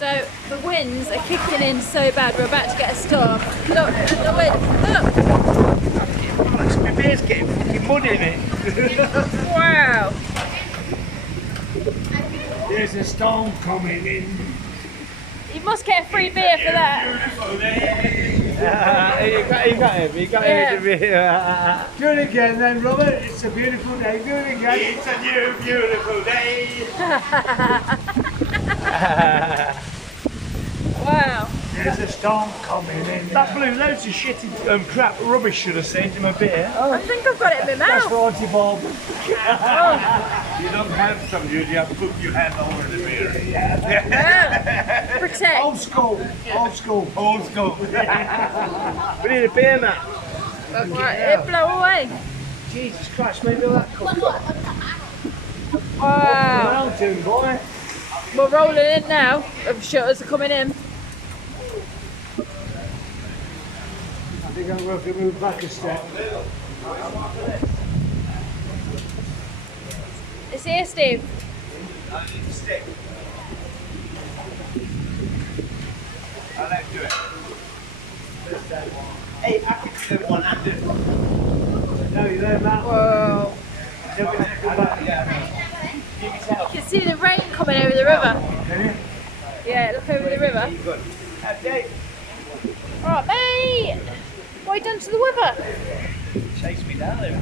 So the winds are kicking in so bad, we're about to get a storm. Look at the wind, look! My beer's getting fucking mud in it. Wow! There's a storm coming in. You must get a free beer for that. You got him. Do it again then, Robert. It's a beautiful day. Do it again. It's a new beautiful day. Wow. There's a storm coming in. That blew loads of shit crap rubbish should have saved him a beer. I think I've got it in my That's mouth. for Auntie Bob. You don't have some, you have put your hand over the beer. Yeah. Protect. Old school. Old school. Old school. We need a beer, Matt. Right, it blow away. Jesus Christ, maybe that cup. Wow. Mountain, boy. We're rolling in now. The shutters are coming in. I think I'm going to move back a step. It's here, Steve. Stick. I'll let you do it. Hey, I can do it one-handed. No, you're there, Matt. Whoa. You're going to come back. You can see the rain coming over the river. Can you? Yeah, look over the river. Good. Dave, Alright, mate. What have you done to the river? chase me down there.